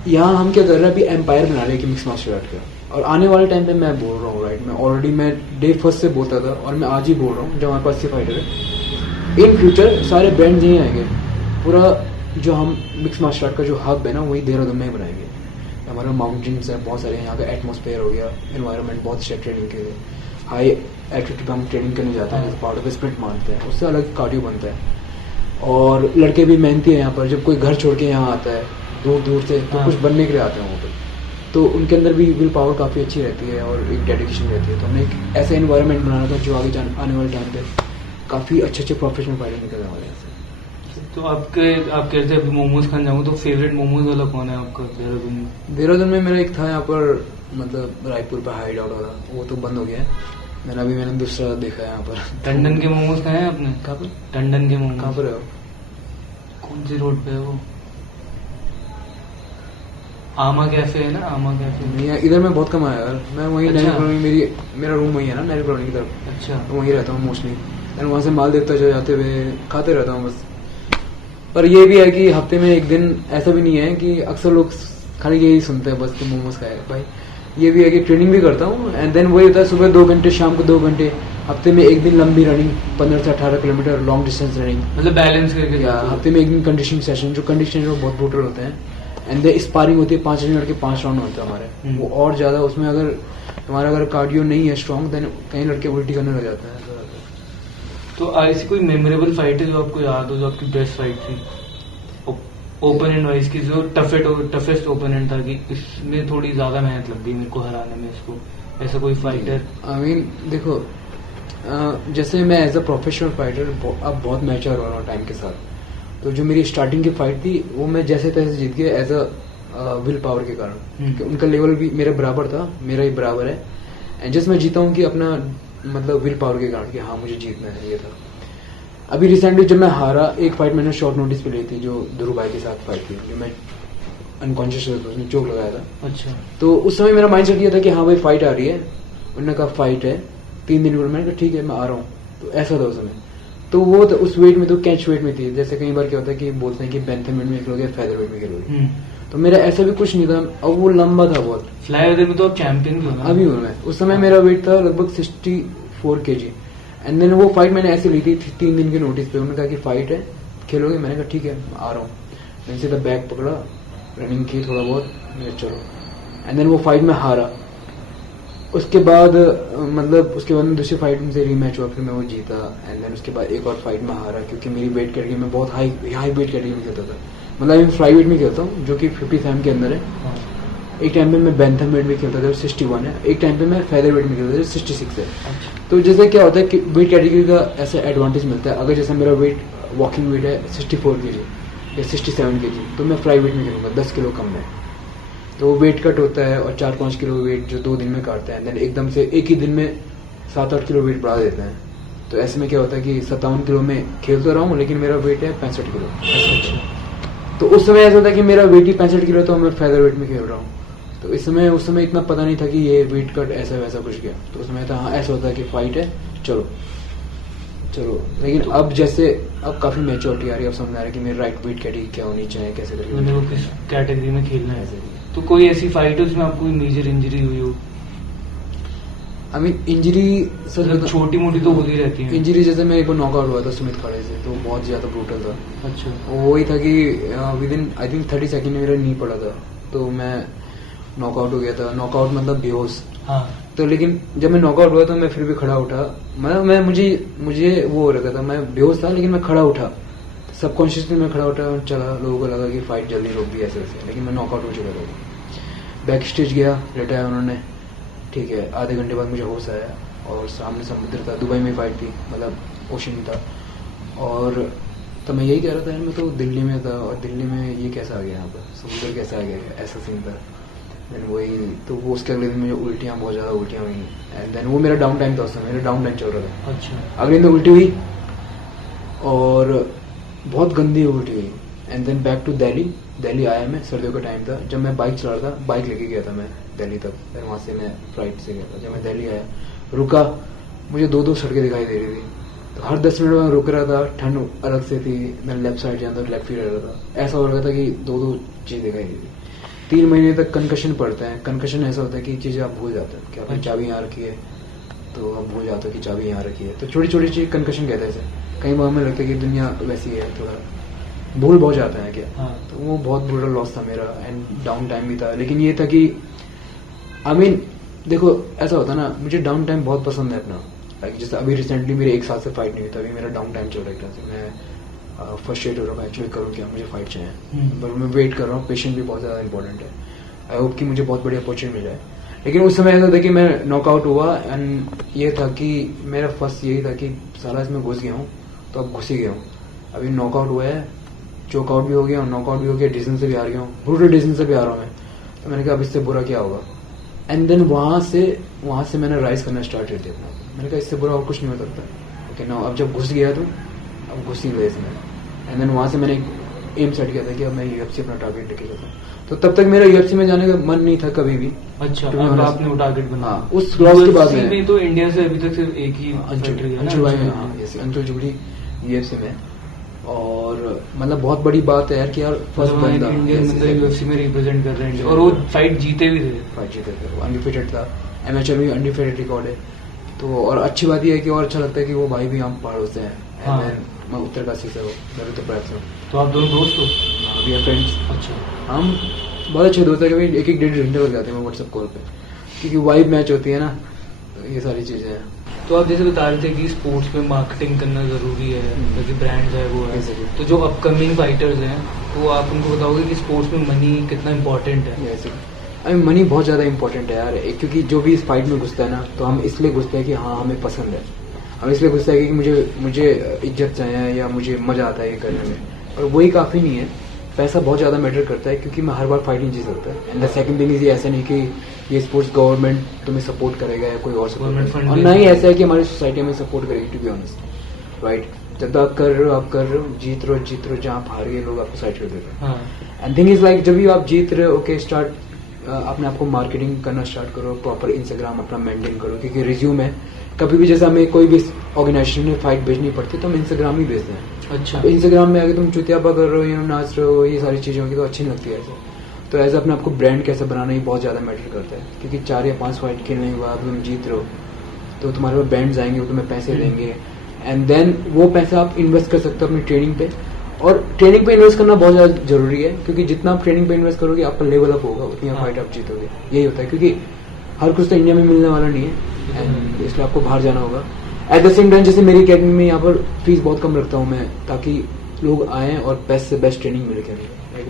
यहाँ हम क्या कर रहे हैं, अभी एम्पायर बना रहे हैं कि मिक्स मार्शल आर्ट का, और आने वाले टाइम पे मैं बोल रहा हूँ राइट, मैं ऑलरेडी मैं डे फर्स्ट से बोलता था, और मैं आज ही बोल रहा हूँ, जब हमारे पास से फाइटर है, इन फ्यूचर सारे ब्रांड्स यहीं आएंगे, पूरा जो हम मिक्स मार्शल आर्ट का जो हब है ना, वही देहरादून में ही बनाएंगे। हमारा माउंटेन्स है बहुत सारे, यहाँ का एटमोसफेयर हो गया, एनवायरनमेंट बहुत अच्छा ट्रेनिंग के लिए, हाई एल्टीट्यूड पे हम ट्रेनिंग करने जाते हैं, पार्ट ऑफ स्प्रिंट मारते हैं, उससे अलग कार्डियो बनता है। और लड़के भी मेहनती है यहाँ पर, जब कोई घर छोड़ के यहाँ आता है दूर दूर से, तो कुछ बनने के लिए आते हैं वहाँ पर, तो उनके अंदर भी विल पावर काफ़ी अच्छी रहती है और एक डेडिकेशन रहती है। तो हमने एक ऐसा एनवायरनमेंट बनाना था जो आगे आने वाले टाइम पे काफ़ी अच्छे प्रोफेशनल फाइटर निकलने वाले हैं। तो आप कहते हैं मोमोज खाने जाऊँ, तो फेवरेट मोमोज वाला कौन है आपका देहरादून में? देहरादून में मेरा एक था यहाँ पर, मतलब रायपुर पर हाइड आउट वाला, वो तो बंद हो गया है। मैंने दूसरा देखा है यहाँ पर। टंडन के मोमोज खाए हैं आपने? कहाँ पर? टंडन के मोमोज कहाँ पर है वो? कौन सी रोड पे है वो? आमा कैफे है ना, आमा कैफे नहीं है इधर, मैं बहुत कम आया यार, मैं वहीं अच्छा। नहर कॉलोनी, मेरा रूम वहीं है ना नहर कॉलोनी की तरफ, अच्छा। तो वहीं रहता हूँ मोस्टली, एंड वहाँ से माल देखता जाते हुए खाते रहता हूँ बस। पर ये भी है कि हफ्ते में एक दिन ऐसा भी नहीं है कि अक्सर लोग खाली यही सुनते हैं बस कि मोमोज खाए भाई, ये भी है कि ट्रेनिंग भी करता हूँ, एंड देन वही होता है सुबह 2 घंटे, शाम को 2 घंटे, हफ्ते में एक दिन लंबी रनिंग 15 से 18 किलोमीटर लॉन्ग डिस्टेंस रनिंग, मतलब बैलेंस करके। या हफ्ते में एक दिन कंडीशनिंग सेशन, जो कंडीशनर बहुत ब्रूटल होते हैं, एंड देन स्पारिंग होती है 5 मिनट के 5 राउंड होते हैं हमारे, वो और ज्यादा। उसमें अगर तुम्हारा अगर कार्डियो नहीं है स्ट्रॉन्ग, देन कई लड़के उल्टी करने लग जाते हैं। तो ऐसी कोई मेमोरेबल फाइट है जो आपको याद हो, जो आपकी बेस्ट फाइट थी ओपोनेंट वाइज की, जो टफेस्ट ओपोनेंट था कि इसमें थोड़ी ज्यादा मेहनत लग गई मेरे को हराने में इसको, ऐसा कोई फाइटर? आई मीन देखो, जैसे मैं एज अ प्रोफेशनल फाइटर अब बहुत मैच्योर हो रहा हूँ टाइम के साथ, तो जो मेरी स्टार्टिंग की फाइट थी वो मैं जैसे तैसे जीत गया एज अ विल पावर के कारण, कि उनका लेवल भी मेरे बराबर था, मेरा ही बराबर है, एंड जस्ट मैं जीता हूँ कि अपना मतलब विल पावर के कारण, कि हाँ मुझे जीतना है, ये था। अभी रिसेंटली जब मैं हारा, एक फाइट मैंने शॉर्ट नोटिस पे ली थी, जो ध्रुव भाई के साथ फाइट थी, जो मैं अनकॉन्शियस था, उसने चोक लगाया था। अच्छा। तो उस समय मेरा माइंडसेट ये था कि हाँ भाई फाइट आ रही है, उन्होंने कहा फाइट है 3 दिन, मैंने कहा ठीक है मैं आ रहा हूँ, तो ऐसा था उस समय। तो वो तो उस वेट में तो कैच वेट में थी, जैसे कई बार क्या होता है कि बोलते हैं कि बैंथम वेट में खेलोगे, फेदर वेट में खेलोगे, तो मेरा ऐसा भी कुछ नहीं था, अब वो लंबा था बहुत। फ्लाई वेदर में तो आप चैंपियन भी हो ना? अभी हूँ मैं, उस समय मेरा वेट था लगभग 64 kg, एंड देन वो फाइट मैंने ऐसे ली थी 3 दिन के नोटिस पे, उन्होंने कहा कि फाइट है खेलोगे, मैंने कहा ठीक है आ रहा हूँ, मैंने सीधा बैग पकड़ा, रनिंग की थोड़ा बहुत, मैं चलो, एंड देन वो फाइट में हारा। उसके बाद मतलब उसके बाद दूसरी फाइट में से रीमैच हुआ, फिर मैं वो जीता, एंड देन उसके बाद एक और फाइट में हारा, क्योंकि मेरी वेट कैटेगरी में बहुत हाई वेट कैटेगरी में खेलता था, मतलब मैं फ्लाई वेट में खेलता हूँ जो कि 57 के अंदर है। हाँ। एक टाइम पे मैं बैंथम वेट में खेलता था, 61 है। एक टाइम पे मैं फेदर वेट में खेलता था, 66 है। अच्छा। तो जैसे क्या होता है कि वेट कैटेगरी का ऐसा एडवांटेज मिलता है। अगर जैसे मेरा वेट वॉकिंग वेट है 64 kg या 67 kg, तो मैं फ्लाई वेट में खेलूंगा 10 किलो कम में। तो वेट कट होता है और 4-5 किलो वेट जो 2 दिन में काटते हैं, देन एकदम से एक ही दिन में 7-8 किलो वेट बढ़ा देते हैं। तो ऐसे में क्या होता है कि 57 किलो में खेल तो रहा हूँ, लेकिन मेरा वेट है 65 किलो। अच्छा। तो उस समय ऐसा था कि मेरा वेट ही 65 किलो, तो मैं फेदर वेट में खेल रहा हूँ। तो उस समय इतना पता नहीं था कि ये वेट कट ऐसा वैसा कुछ गया। तो उसमें था हाँ ऐसा होता है कि फाइट है, चलो चलो। लेकिन तो अब जैसे अब काफी मैच्योरिटी आ रही है, अब समझ आ रहा है कि मेरी राइट वेट कैटेगरी क्या होनी चाहिए, कैसे मेरे करके। को किस कैटेगरी में खेलना है। ऐसे तो कोई ऐसी फाइट है उसमें आपको कोई मेजर इंजरी हुई हो? आई मीन इंजरी मतलब छोटी मोटी तो होती रहती है। इंजरी जैसे मैं एक बार नॉकआउट हुआ था सुमित खड़े से, तो बहुत ज्यादा ब्रूटल था। अच्छा। वही था कि with in I think 30 second में मेरा नी पड़ा था, तो मैं नॉकआउट हो गया था। नॉकआउट मतलब बेहोश। हाँ। तो लेकिन जब मैं नॉकआउट हुआ तो मैं फिर भी खड़ा उठा। मैं मुझे वो हो रखा था, मैं बेहोश था लेकिन मैं खड़ा उठा। सबकॉन्शियसली मैं खड़ा उठा और चला। लोगों को लगा कि फाइट जल्दी रोक दी ऐसे वैसे, लेकिन मैं नॉकआउट हो चुका था। बैक स्टेज गया, लेटाया उन्होंने, ठीक है। आधे घंटे बाद मुझे होश आया और सामने समुद्र था। दुबई में फाइट थी, मतलब ओशन था। और तो मैं यही कह रहा था यार, मैं तो दिल्ली में था और दिल्ली में ये कैसा आ गया, यहाँ पर समुद्र कैसे आ गया, ऐसा सीन था। देन वही तो वो उसके अगले दिन मुझे उल्टियाँ, बहुत ज़्यादा उल्टियाँ हुई। एंड देन वो मेरा डाउन टाइम था, उस समय मेरा डाउन टाइम चल रहा था। अच्छा। अगले दिन तो उल्टी हुई और बहुत गंदी उल्टी हुई। And then back to Delhi आया मैं, सर्दियों का टाइम था। जब मैं बाइक चला रहा था, बाइक लेके गया था मैं दिल्ली तक, फिर वहाँ से मैं फ्लाइट से गया था। जब मैं दिल्ली आया, रुका, मुझे 2-2 सड़कें दिखाई दे रही थी। तो हर 10 मिनट में रुक रहा था, ठंड अलग से थी। मैं लेफ्ट साइड जाता लेफ्ट फीट रह रहा था। ऐसा हो रहा था कि 2-2 चीज़ दिखाई दे रही। 3 महीने तक कंकशन पड़ता है। कंकशन ऐसा होता है कि चीज़ें आप भूल जाते हैं कि आपने चाबी यहाँ रखी है, तो आप भूल जाते हो कि चाबी यहाँ रखी है। तो छोटी छोटी चीज़ कंकशन कहते हैं इसे। कई बार हमें लगता है कि दुनिया वैसी है, थोड़ा भूल बहुत जाता है क्या। हाँ। तो वो बहुत ब्रूटल लॉस था मेरा एंड डाउन टाइम भी था। लेकिन ये था कि आई मीन देखो ऐसा होता है ना, मुझे डाउन टाइम बहुत पसंद है अपना। लाइक जैसे अभी रिसेंटली मेरे 1 साल से फाइट नहीं हुई था, अभी मेरा डाउन टाइम चल रहा है। मैं फ्रस्ट्रेट हो रहा हूँ एक्चुअली, करूँ क्या, मुझे फाइट चाहिए। पर मैं वेट कर रहा हूँ, पेशेंस भी बहुत ज़्यादा इंपॉर्टेंट है। आई होप कि मुझे बहुत बड़ी अपॉर्चुनिटी मिल जाए। लेकिन उस समय ऐसा था कि मैं नॉकआउट हुआ एंड ये था कि मेरा फर्स्ट यही था कि साला इसमें घुस गया हूँ, तो अब घुस ही गया हूँ। अभी नॉकआउट हुआ है, चोकआउट भी हो गया, नॉकआउट भी हो गया, डिसीजन से भी हार गया हूँ, ब्रूटल डिसीजन से भी आ रहा हूँ मैं। तो मैंने कहा अब इससे बुरा क्या होगा। एंड देन वहाँ से मैंने राइज करना स्टार्ट कर दिया अपना। मैंने कहा इससे बुरा और कुछ नहीं हो सकता। ओके ना, अब जब घुस गया तो अब घुस ही गया इसमें। एंड देन वहाँ से मैंने एक एम सेट किया था कि अब मैं UFC अपना टारगेट लेके जाता हूँ। तो तब तक मेरा UFC में जाने का मन नहीं था कभी भी। अच्छा। To be अब honest। आपने वो टारगेट बना। हाँ, उस लॉस के बाद में तो इंडिया से अभी तक सिर्फ एक ही अंशुल fighter है ना, अंशुल भाई, अंशुल। हाँ yes, अंशुल जुगड़ी UFC में। और मतलब बहुत बड़ी बात है यार कि यार फर्स्ट बंदा इंडियन मतलब UFC में रिप्रेजेंट कर रहे हैं और वो फाइट जीते भी थे। फाइट जीते थे, वो अनडिफिटेड था। एमेचर में अनडिफिटेड रिकॉर्ड है। तो और अच्छी बात यह है कि और अच्छा लगता है कि वो भाई भी हम पहाड़ों से हैं। हाँ। मैं उत्तरकाशी से हूँ, मैं उत्तर प्रदेश से हूँ। तो आप दोनों दोस्त हो? We are friends. अच्छा। हम बहुत अच्छे दोस्त हैं, कभी 1-1 घंटे लग जाते हैं व्हाट्सएप कॉल पे, क्योंकि वाइब मैच होती है ना, तो ये सारी चीज़ें हैं। तो आप जैसे बता रहे थे कि स्पोर्ट्स में मार्केटिंग करना जरूरी है, क्योंकि ब्रांड्स है वो है। Exactly. तो जो अपकमिंग फाइटर्स हैं तो आप उनको बताओगे कि स्पोर्ट्स में मनी कितना इम्पोर्टेंट है? आई मीन मनी बहुत ज़्यादा इंपॉर्टेंट है यार, क्योंकि जो भी इस फाइट में घुसता है ना, तो हम इसलिए घुसते हैं कि हाँ हमें पसंद है। हम इसलिए घुसते हैं कि मुझे इज्जत चाहिए या मुझे मज़ा आता है ये करने में। और वही काफ़ी नहीं है, पैसा बहुत ज़्यादा मैटर करता है, क्योंकि मैं हर बार फाइट नहीं जीत सकता। And the second thing is ये ऐसा नहीं कि ये स्पोर्ट्स गवर्नमेंट तुम्हें सपोर्ट करेगा या कोई और Government सपोर्ट, fund और भी ना ही नहीं। ऐसा है कि हमारी सोसाइटी हमें सपोर्ट करेगी, टू बी ऑनेस्ट। राइट, जब तक आप कर रहे हो आप कर रहे हो, जीत रहे हो, जहाँ आप हार गए लोग आपको साइड कर देते हैं। हाँ। एंड थिंग इज लाइक जब भी आप जीत रहे हो, ओके स्टार्ट अपने आपको मार्केटिंग करना स्टार्ट करो, प्रॉपर इंस्टाग्राम अपना मेंटेन करो, क्योंकि रिज्यूम है। कभी भी जैसे हमें कोई भी ऑर्गेनाइजेशन में फाइट भेजनी पड़ती है तो हम इंस्टाग्राम ही भेजते हैं। अच्छा। तो इंस्टाग्राम में अगर तुम चुतियापा कर रहे हो या नाच रहे हो, ये सारी चीज़ें होंगी तो अच्छी नहीं लगती है ऐसे। तो ऐसे अपने आपको ब्रांड कैसे बनाना ही बहुत ज़्यादा मैटर करता है, क्योंकि 4 या 5 फाइट खेलने के बाद तुम जीत रहे हो तो तुम्हारे पास ब्रांड्स आएंगे, वो तुम्हें पैसे देंगे। एंड देन वो पैसा आप इन्वेस्ट कर सकते हो अपनी ट्रेनिंग पे। और ट्रेनिंग पे इन्वेस्ट करना बहुत ज़्यादा जरूरी है, क्योंकि जितना आप ट्रेनिंग पे इन्वेस्ट करोगे आपका लेवल अप होगा, उतनी आप फाइट आप जीतोगे। यही होता है, क्योंकि हर कुछ तो इंडिया में मिलने वाला नहीं है, एंड इसलिए आपको बाहर जाना होगा। एट द सेम टाइम जैसे मेरी अकेडमी में यहाँ पर फीस बहुत कम रखता हूँ मैं, ताकि लोग आएँ और बेस्ट से बेस्ट ट्रेनिंग मिले।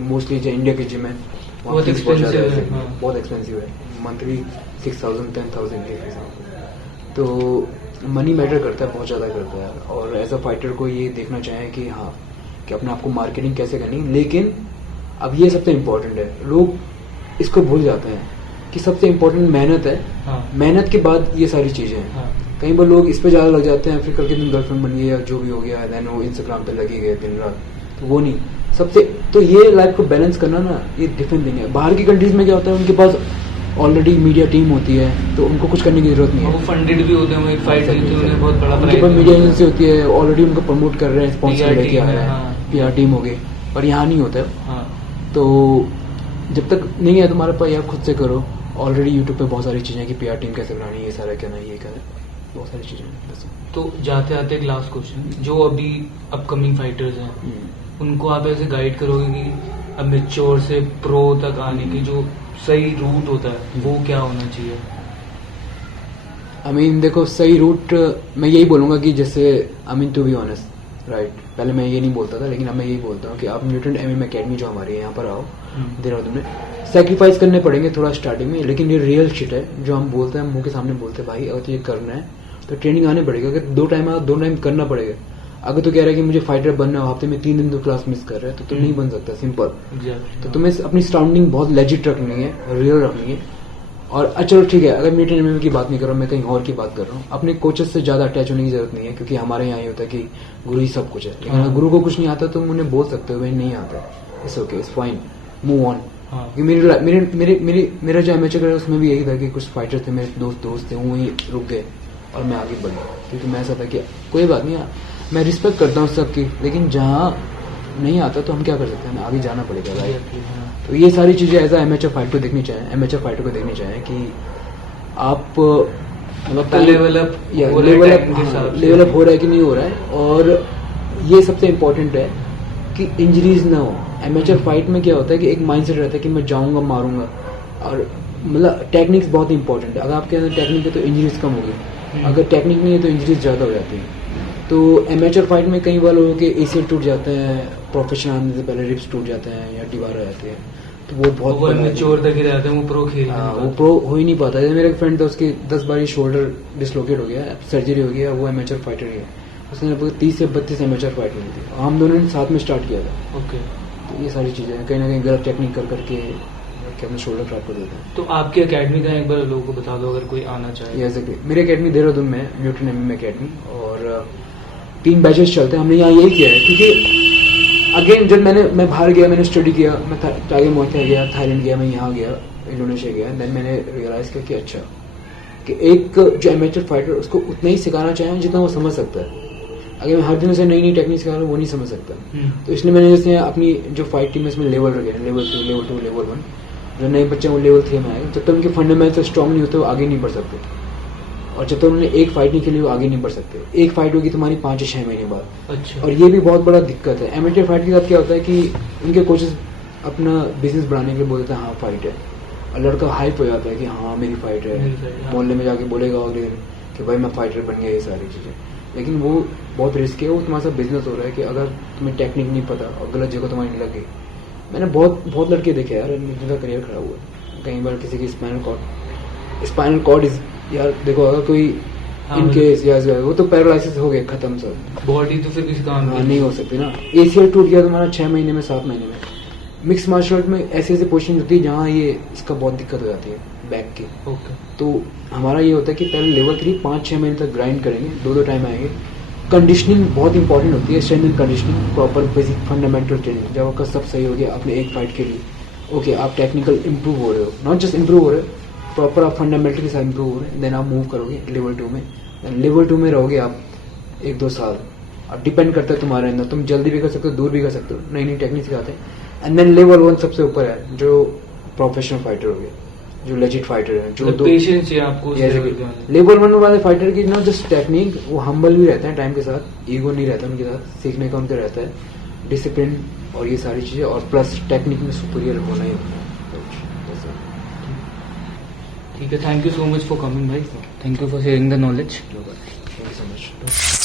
मोस्टली जो इंडिया के जिम है वहाँ बहुत फीस बहुत ज़्यादा expensive है, है, हाँ। बहुत एक्सपेंसिव है, मंथली 6,000 10,000 के हिसाब। तो मनी मैटर करता है, बहुत ज़्यादा करता है। और एज अ फाइटर को ये देखना चाहिए कि हाँ कि अपने आप को मार्केटिंग कैसे करनी है। लेकिन अब ये सबसे इम्पोर्टेंट है, लोग इसको भूल जाते हैं कि सबसे इम्पोर्टेंट मेहनत है, हाँ। मेहनत के बाद ये सारी चीज़ें हैं। हाँ। कई बार लोग इस पे ज़्यादा लग जाते हैं, फिर करके दिन गर्लफ्रेंड बन गई या जो भी हो गया, देन वो इंस्टाग्राम पे लगे गए दिन रात, तो वो नहीं। सबसे तो ये लाइफ को बैलेंस करना ना, ये डिफरेंट थिंग है। बाहर की कंट्रीज में क्या होता है, उनके पास ऑलरेडी मीडिया टीम होती है, तो उनको कुछ करने की जरूरत नहीं वो है। फंडेड भी होते हैं, वो एक फाइट जीती है, उन्हें बहुत बड़ा उनके प्राइज पास मीडिया एजेंसी होती है, ऑलरेडी उनको प्रमोट कर रहे हैं, स्पॉन्सर PR लेके आ टीम रहे है, हैं, हाँ। PR टीम हो गई। पर यहाँ नहीं होता है। हाँ। तो जब तक नहीं है तुम्हारे पास, या खुद से करो। ऑलरेडी यूट्यूब पे बहुत सारी चीज़ें हैं कि PR टीम कैसे बनानी है, ये सारा क्या नहीं, ये क्या है, बहुत सारी चीज़ें हैं बस। तो जाते आते एक लास्ट क्वेश्चन, जो अभी अपकमिंग फाइटर्स हैं उनको आप ऐसे गाइड करोगे कि अमेच्योर से प्रो तक आने की जो सही रूट होता है वो क्या होना चाहिए? आई मीन देखो, सही रूट मैं यही बोलूँगा कि जैसे I mean to be honest right, पहले मैं ये नहीं बोलता था, लेकिन अब मैं यही बोलता हूँ कि आप म्यूटेंट MMA अकेडमी जो हमारी है यहाँ पर आओ, देहरादून में। सेक्रीफाइस करने पड़ेंगे थोड़ा स्टार्टिंग में, लेकिन ये रियल शिट है जो हम बोलते हैं, मुंह के सामने बोलते हैं, भाई अगर तुझे करना है तो ट्रेनिंग आने पड़ेगा। अगर 2 टाइम आया 2 टाइम करना पड़ेगा। अगर तो कह रहा है कि मुझे फाइटर बनना है, हफ्ते में 3 दिन तो क्लास मिस कर रहा है, तो तुम नहीं बन सकता, सिंपल। तो तुम्हें अपनी सराउंडिंग बहुत लेजिट रखनी है, रियल रखनी है। और चलो ठीक है, अगर म्यूटेंट MMA की बात नहीं कर रहा हूँ, मैं कहीं और की बात कर रहा हूँ। अपने कोचेस से ज़्यादा अटैच होने की जरूरत नहीं है, क्योंकि हमारे यहाँ ये होता है कि गुरु ही सब कुछ है। लेकिन अगर गुरु को कुछ नहीं आता तो तुम उन्हें बोल सकते हो भाई नहीं आता, it's okay, it's fine, move on. मेरा जो एमेचर करियर उसमें भी यही था कि कुछ फाइटर थे, मेरे दोस्त थे, वो वहीं रुक गए और मैं आगे बढ़ा, क्योंकि मैं ऐसा था कि कोई बात नहीं, मैं रिस्पेक्ट करता हूँ सबकी, लेकिन जहाँ नहीं आता तो हम क्या कर सकते हैं, हमें आगे जाना पड़ेगा भाई। तो ये सारी चीज़ें एज एमेचर फाइट को देखनी चाहिए, एमेचर फाइटर को देखनी चाहिए कि आप मतलब लेवल अप हो रहा है कि नहीं हो रहा है। और ये सबसे इम्पोर्टेंट है कि इंजरीज ना हो। एमेचर फाइट में क्या होता है कि एक माइंडसेट रहता है कि मैं जाऊंगा मारूंगा, और मतलब टेक्निक्स बहुत इंपॉर्टेंट है। अगर आपके अंदर टेक्निक है तो इंजरीज कम होगी, अगर टेक्निक नहीं है तो इंजरीज ज़्यादा हो जाती हैं। तो एमेचर फाइट में कई बार लोगों के ACL टूट जाते हैं, प्रोफेशनल आने से पहले रिब्स टूट जाते हैं या दीवार हो जाती है, तो वो बहुत मैच्योर तक ही रहते हैं, वो प्रो खेल वो प्रो हो ही नहीं पाता। जैसे मेरा एक फ्रेंड था, उसके 10 बार शोल्डर डिसलोकेट हो गया, सर्जरी हो गया, वो एमेचर फाइटर ही है। उसने लगभग 30 से 32 एमेचर फाइट ली थी, हम दोनों ने साथ में स्टार्ट किया था। ओके। तो ये सारी चीज़ें कहीं ना कहीं गलत टेक्निक कर करके अपना शोल्डर खराब कर देते हैं। तो आपकी अकेडमी का एक बार लोगों को बता दो अगर कोई आना चाहे। एग्जैक्टली, मेरी अकेडमी देहरादून में है, म्यूटेंट MMA अकेडमी, और 3 बैचेस चलते हैं। हमने यहाँ यही किया है क्योंकि अगेन जब मैं बाहर गया, मैंने स्टडी किया, मैं टाइगर मुay थाई गया, थाईलैंड गया, मैं यहाँ गया, इंडोनेशिया गया, देन मैंने रियलाइज किया कि अच्छा कि एक जो एमेचर फाइटर उसको उतना ही सिखाना चाहिए जितना वो समझ सकता है। अगर मैं हर दिन उसे नई नई टेक्निक सिखा रहा हूँ वो नहीं समझ सकता। तो इसलिए मैंने जैसे अपनी जो फाइट टीम है इसमें लेवल रखे हैं, लेवल 3, लेवल 2, लेवल 1। जो नए बच्चे वो लेवल 3 में आएंगे, जब तक उनके फंडामेंटल स्ट्रॉन्ग नहीं होते वो आगे नहीं बढ़ सकते, और जब तक उन्होंने एक फाइट नहीं खेली वो आगे नहीं बढ़ सकते। एक फाइट होगी तुम्हारी 5 या 6 महीने बाद। अच्छा। और ये भी बहुत बड़ा दिक्कत है एमेचर फाइट के साथ। क्या होता है कि उनके कोचेस अपना बिजनेस बढ़ाने के लिए बोलते हैं हाँ फाइट है, और लड़का हाइप हो जाता है कि हाँ मेरी फाइट है, मोहल्ले में जाके बोलेगा अगले दिन कि भाई मैं फाइटर बन गया, ये सारी चीज़ें। लेकिन वो बहुत रिस्क है, वो तुम्हारा सा बिजनेस हो रहा है कि अगर तुम्हें टेक्निक नहीं पता और गलत जगह तुम्हारी लग गई। मैंने बहुत लड़के देखे यार, जिनका करियर खराब हुआ। कई बार किसी की स्पाइनल कॉर्ड इज यार, देखो अगर कोई इन केस या वो तो पैरालिसिस हो गया, खत्म सब, बॉडी तो फिर किसी काम नहीं हो सकती ना। ACL टूट गया तुम्हारा 6 महीने में, 7 महीने में। मिक्स मार्शल आर्ट में ऐसी पोजीशन होती है जहाँ ये इसका बहुत दिक्कत हो जाती है बैक की। ओके। तो हमारा ये होता है कि पहले लेवल 3 5-6 महीने तक ग्राइंड करेंगे, 2 टाइम आएंगे। कंडीशनिंग बहुत इंपॉर्टेंट होती है, strength and conditioning, proper basic fundamental training. जब आपका सब सही हो गया अपने एक फाइट के लिए, ओके आप टेक्निकल इंप्रूव हो रहे हो, नॉट जस्ट इंप्रूव हो रहे हो, प्रॉपर आप फंडामेंटल के साथ इंप्रूव हो रहे हैं, देन आप मूव करोगे लेवल 2 में। लेवल 2 में रहोगे आप 1-2 साल। अब डिपेंड करता है तुम्हारे अंदर, तुम जल्दी भी कर सकते हो, दूर भी कर सकते हो, नई नई टेक्निक सिखाते हैं। एंड देन लेवल 1 सबसे ऊपर है, जो प्रोफेशनल फाइटर हो गए, जो लेजिट फाइटर है, जो पेशेंस है आपको। लेवल 1 वाले फाइटर की नॉट जस्ट टेक्निक, वो हम्बल भी रहते हैं टाइम के साथ, ईगो नहीं रहता उनके साथ, सीखने का उनका रहता है, डिसिप्लिन और ये सारी चीजें, और प्लस टेक्निक में सुपीरियर होना ही होता है। ठीक है, thank you so much for coming भाई, thank you for sharing the knowledge. Thank you so much.